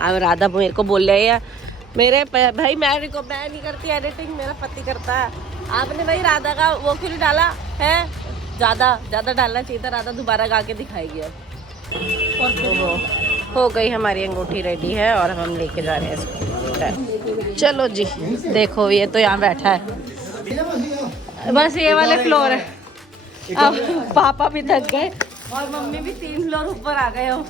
अब राधा मेरे को बोल रही है मेरे भाई मैं नहीं करती एडिटिंग, मेरा पति करता है। आपने भाई राधा का वो क्यों नहीं डाला है, ज़्यादा डालना चाहिए था। राधा दोबारा गा के दिखाएगी अब। हो गई हमारी अंगूठी रेडी है और हम लेके जा रहे हैं इसको। चलो जी देखो ये तो यहाँ बैठा है, बस ये वाले फ्लोर है। अब पापा भी थक गए और मम्मी भी 3 फ्लोर ऊपर आ गए हो।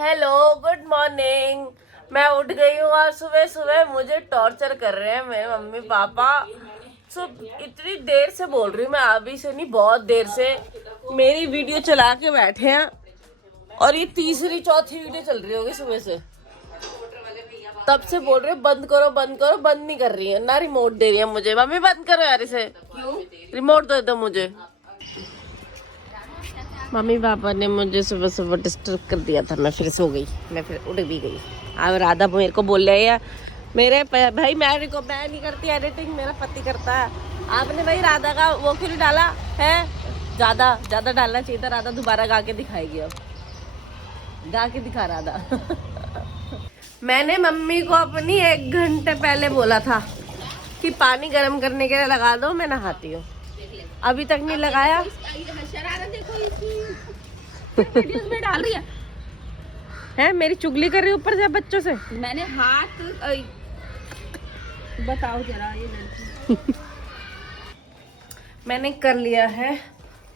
Hello good morning. मैं उठ गई हूँ और सुबह सुबह मुझे टॉर्चर कर रहे हैं मेरे मम्मी पापा। इतनी देर से बोल रही हूँ मैं, अभी से नहीं बहुत देर से मेरी वीडियो चला के बैठे हैं और ये तीसरी चौथी वीडियो चल रही होगी सुबह से। तब से बोल रहे बंद करो बंद करो, बंद नहीं कर रही है ना, रिमोट दे रही है मुझे। मम्मी बंद करो यार इसे, रिमोट दे दो मुझे। मम्मी पापा ने मुझे सुबह सुबह डिस्टर्ब कर दिया था, मैं फिर सो गई, मैं फिर उठ भी गई। अब राधा मेरे को बोल रही है मेरे भाई मैं नहीं करती एडिटिंग, मेरा पति करता है। आपने भाई राधा का वो क्यों नहीं डाला है, ज़्यादा डालना चाहिए था। राधा दोबारा गा के दिखाएगी अब, गा के दिखा राधा। मैंने मम्मी को अपनी 1 घंटे पहले बोला था कि पानी गर्म करने के लिए लगा दो, मैं नहाती हूँ, अभी तक नहीं लगाया। वीडियोस में डाल रही है मेरी चुगली कर रही है ऊपर से बच्चों से। मैंने हाथ बताओ जरा ये लड़की। मैंने कर लिया है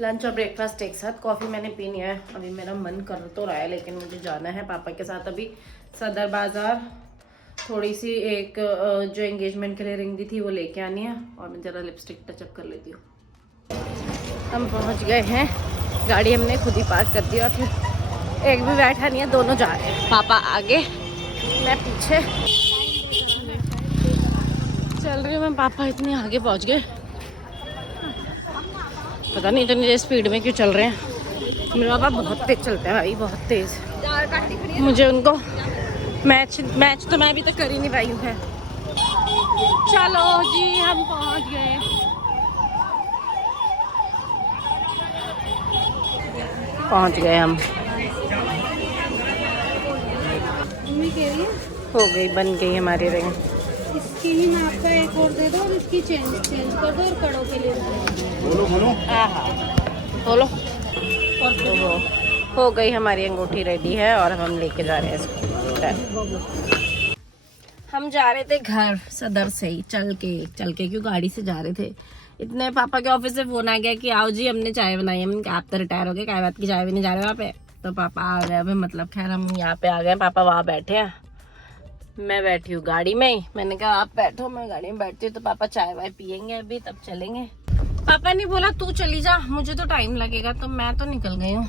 लंच और ब्रेकफास्ट एक साथ। कॉफ़ी मैंने पीनी है, अभी मेरा मन कर तो रहा है लेकिन मुझे जाना है पापा के साथ अभी सदर बाज़ार। थोड़ी सी एक जो एंगेजमेंट के लिए रिंग दी थी वो लेके आनी है और मैं ज़रा लिपस्टिक टचअप कर लेती हूँ। हम पहुँच गए हैं, गाड़ी हमने खुद ही पार्क कर दी और फिर एक भी बैठा नहीं है, दोनों जा रहे हैं। पापा आगे मैं पीछे चल रही हूँ। मैं पापा इतने आगे पहुँच गए, पता नहीं इतनी स्पीड में क्यों चल रहे हैं। मेरे पापा बहुत तेज चलते हैं भाई, बहुत तेज। मुझे उनको मैच तो मैं अभी तक कर ही नहीं पाई हूँ। चलो जी हम पहुँच गए। हम मम्मी कह रही है हो गई, बन गई हमारी रिंग। इसकी ही मैं आपका एक और दे दो और इसकी चेंज कर दो और कड़ों के लिए बोलो बोलो। हो गई हमारी अंगूठी रेडी है और हम लेके जा रहे हैं इसको। हम जा रहे थे घर सदर से ही चल के क्यों गाड़ी से जा रहे थे। इतने पापा के ऑफिस से फोन आ गया कि आओ जी हमने चाय बनाई। हमने कहा आप तो रिटायर हो गए, क्या बात की चाय भी नहीं जा रहे वहाँ पे। तो पापा आ गए अभी, मतलब खैर हम यहाँ पे आ गए, पापा वहाँ बैठे हैं, मैं बैठी हूँ गाड़ी में ही। मैंने कहा आप बैठो, मैं गाड़ी में बैठती हूँ। तो पापा चाय वाय पियेंगे अभी, तब चलेंगे। पापा ने बोला तू चली जा, मुझे तो टाइम लगेगा, तो मैं तो निकल गई हूँ।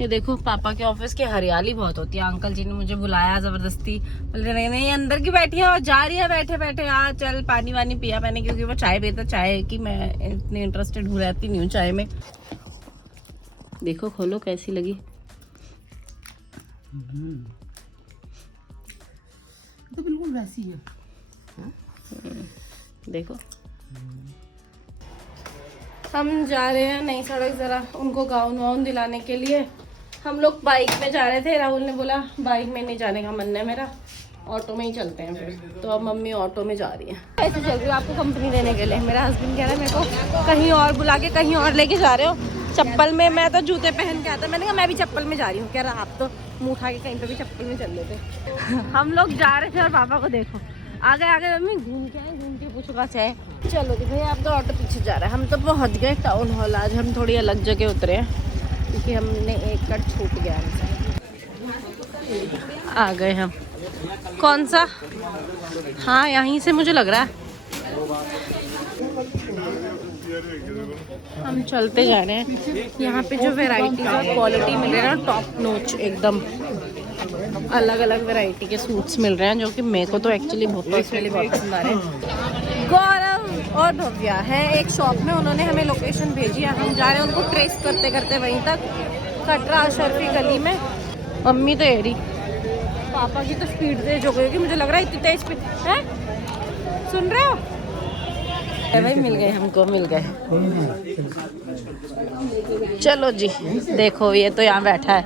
ये देखो पापा के ऑफिस की हरियाली बहुत होती है। अंकल जी ने मुझे बुलाया जबरदस्ती, बोले नहीं अंदर की बैठी है और जा रही है बैठे बैठे। हाँ चल पानी वानी पिया मैंने, क्योंकि वो चाय पीता, चाय की मैं इतनी इंटरेस्टेड हो रहती नहीं हूँ चाय में। देखो खोलो कैसी लगी। तो बिल्कुल वैसी है। देखो हम जा रहे हैं नई सड़क जरा उनको गाउन वाउन दिलाने के लिए। हम लोग बाइक में जा रहे थे, राहुल ने बोला बाइक में नहीं जाने का मन है मेरा, ऑटो में ही चलते हैं फिर। तो अब मम्मी ऑटो में जा रही है। ऐसे चल रही हूँ आपको कंपनी देने के लिए। मेरा हस्बैंड कह रहा है मेरे को कहीं और बुला के कहीं और लेके जा रहे हो चप्पल में। मैं तो जूते पहन के आता, मैंने कहा मैं भी चप्पल में जा रही हूँ। कह रहा आप तो मुँह उठा के कहीं पे भी चप्पल में चल लेते। हम लोग जा रहे थे और पापा को देखो आगे आगे मम्मी घूम के पूछो कहाँ से है। चलो जी भैया आप तो ऑटो पीछे जा रहा है। हम तो पहुँच गए टाउन हॉल। आज हम थोड़ी अलग जगह उतरे हैं क्योंकि हमने एक कट छूट गया हमसे। आ गए हम। कौन सा? हाँ यहीं से मुझे लग रहा है। हम चलते जा रहे हैं। यहाँ पे जो वैरायटी और क्वालिटी मिल रही है ना, टॉप नॉच एकदम। अलग अलग वैरायटी के सूट्स मिल रहे हैं जो कि मेरे को तो एक्चुअली बहुत पर्सनली बहुत पसंद आ रहे हैं। गौरव और भव्या है एक शॉप में, उन्होंने हमें लोकेशन भेजी है, हम जा रहे हैं उनको ट्रेस करते करते वहीं तक, कटरा अशरफी गली में। मम्मी तो एरी, पापा की तो स्पीड तेज हो गई होगी, मुझे लग रहा है इतनी तेज स्पीड है। सुन रहे हो? भाई मिल गए, हमको मिल गए। चलो जी, देखो ये तो यहाँ बैठा है,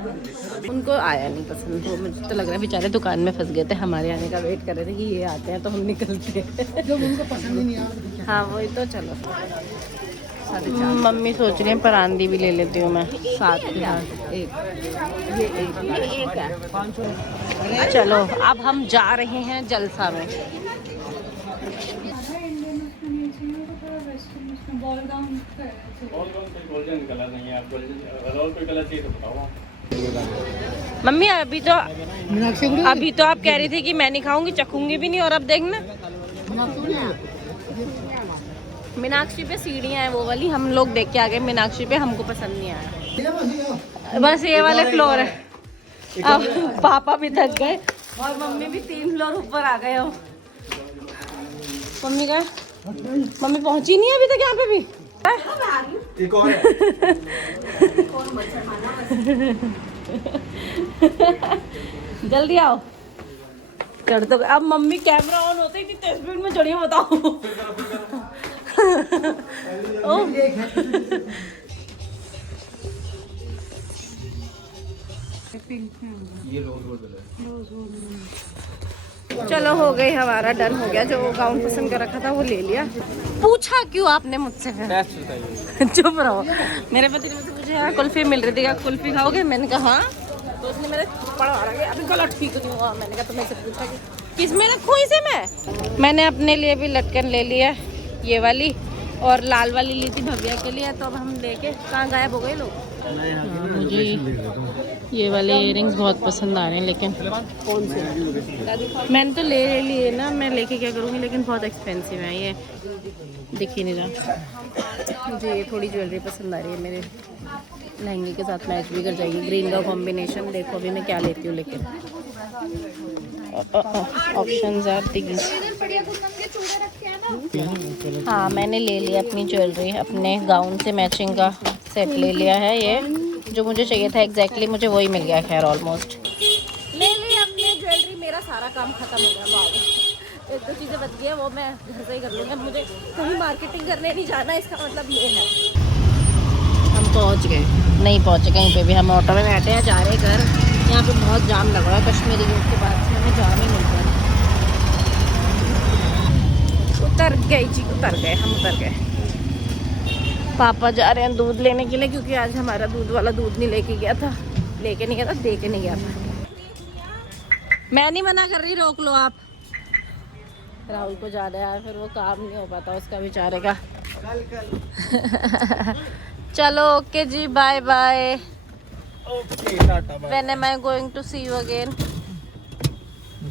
उनको आया नहीं पसंद। वो मुझे तो लग रहा है बेचारे दुकान में फंस गए थे, हमारे आने का वेट कर रहे थे कि ये आते हैं तो हम निकलते हैं। जो उनको पसंद ही नहीं आया। हाँ वही तो। चलो मम्मी सोच रही है परांदी भी ले लेती हूँ मैं साथ में। एक है। चलो अब हम जा रहे हैं जलसा में। मम्मी अभी तो आप कह रही थी कि मैं नहीं खाऊंगी, चखूंगी भी नहीं, और अब देखना मीनाक्षी पे सीढ़ियाँ हैं वो वाली, हम लोग देख के आ गए मीनाक्षी पे, हमको पसंद नहीं आया। बस ये वाले फ्लोर है। अब पापा भी थक गए और मम्मी भी 3 फ्लोर ऊपर आ गए हो। मम्मी का मम्मी पहुंची नहीं है अभी तक यहाँ पे भी। एक और जल्दी आओ। चढ़ तो अब मम्मी कैमरा ऑन होते ही इतनी स्पीड में चढ़ी बताओ। चलो हो गई, हमारा डन हो गया। जो गाउन पसंद कर रखा था वो ले लिया। पूछा क्यों आपने मुझसे फिर? चुप रहो। मेरे पति ने मुझसे पूछा यार कुल्फी मिल रही थी, क्या कुल्फी खाओगे? मैंने कहा हाँ। तो उसने मेरे थप्पड़ मारा कि अभी गला ठीक नहीं हुआ। मैंने कहा तुम्हें से पूछा कि किस में रखूँ इसे मैंने अपने लिए भी लटकन ले लिया ये वाली, और लाल वाली ली थी भव्या के लिए। तो अब हम लेके कहाँ गायब हो गए लोग। मुझे ये वाले इयररिंग्स बहुत पसंद आ रहे हैं, लेकिन कौन से मैंने तो ले लिए ना, मैं लेके क्या करूँगी, लेकिन बहुत एक्सपेंसिव है ये, दिख ही नहीं रहा। मुझे ये थोड़ी ज्वेलरी पसंद आ रही है, मेरे लहंगे के साथ मैच भी कर जाएगी। ग्रीन का कॉम्बिनेशन देखो अभी मैं क्या लेती हूँ, लेकिन ऑप्शंस आर दीज। हाँ मैंने ले लिया अपनी ज्वेलरी, अपने गाउन से मैचिंग का सेट ले लिया है। ये जो मुझे चाहिए था एग्जैक्टली मुझे वही मिल गया। खैर ऑलमोस्ट ले लिया अपनी ज्वेलरी, मेरा सारा काम खत्म हो गया। बाबू 1-2 चीज़ें बच गई है, वो मैं घर से ही कर लूँगी। मुझे कहीं मार्केटिंग करने नहीं जाना, इसका मतलब ये है। हम पहुँच गए, नहीं पहुँचे कहीं पे भी। हम ऑटो में बैठे हैं, जा रहे हैं घर। यहाँ पे बहुत जाम लगा हुआ है, कश्मीरी गेट के बाद से हमें जाम ही मिल रहा है। उतर गए जी, उतर गए, हम उतर गए। पापा जा रहे हैं दूध लेने के लिए, क्योंकि आज हमारा दूध वाला दूध नहीं लेके गया था, दे के नहीं गया था। मैं नहीं मना कर रही, रोक लो आप। राहुल को जा रहा है, फिर वो काम नहीं हो पाता उसका बेचारे का। चलो ओके जी, bye bye. When am I going to see you again?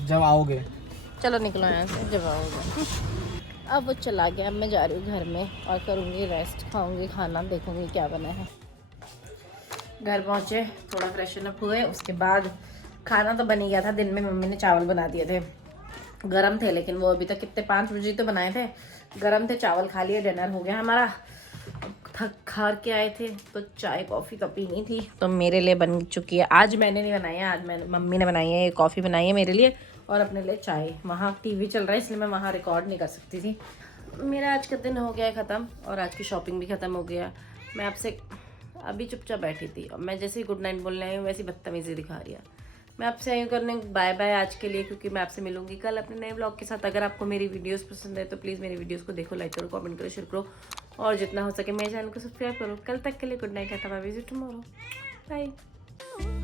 जब आओगे। चलो निकलो यहाँ से, जब आओगे। अब वो चला गया, अब मैं जा रही हूँ घर में और करूँगी रेस्ट, खाऊँगी खाना, देखूँगी क्या बना है। घर पहुँचे, थोड़ा फ्रेशन अप हुए, उसके बाद खाना तो बन ही गया था। दिन में मम्मी ने चावल बना दिए थे, गरम थे, लेकिन वो अभी तक कितने 5 बजे तो बनाए थे, गरम थे। चावल खा लिए, डिनर हो गया हमारा। थक हार के आए थे तो चाय कॉफ़ी तो पीनी थी, तो मेरे लिए बन चुकी है। आज मैंने नहीं बनाई है, आज मैंने मम्मी ने बनाई है। ये कॉफ़ी बनाई है मेरे लिए और अपने लिए चाय। वहाँ टीवी चल रहा है इसलिए मैं वहाँ रिकॉर्ड नहीं कर सकती थी। मेरा आज का दिन हो गया है ख़त्म, और आज की शॉपिंग भी ख़त्म हो गया। मैं आपसे अभी चुपचाप बैठी थी, और मैं जैसे ही गुड नाइट बोलने आई हूँ वैसी बदतमीज़ी दिखा रही है। मैं आपसे आई हूँ करने बाय बाय आज के लिए, क्योंकि मैं आपसे मिलूंगी कल अपने नए ब्लॉग के साथ। अगर आपको मेरी वीडियोस पसंद है तो प्लीज़ मेरी वीडियोस को देखो, लाइक करो, कमेंट करो, शेयर करो, और जितना हो सके मेरे चैनल को सब्सक्राइब करो। कल तक के लिए good night, bye, visit tomorrow, bye.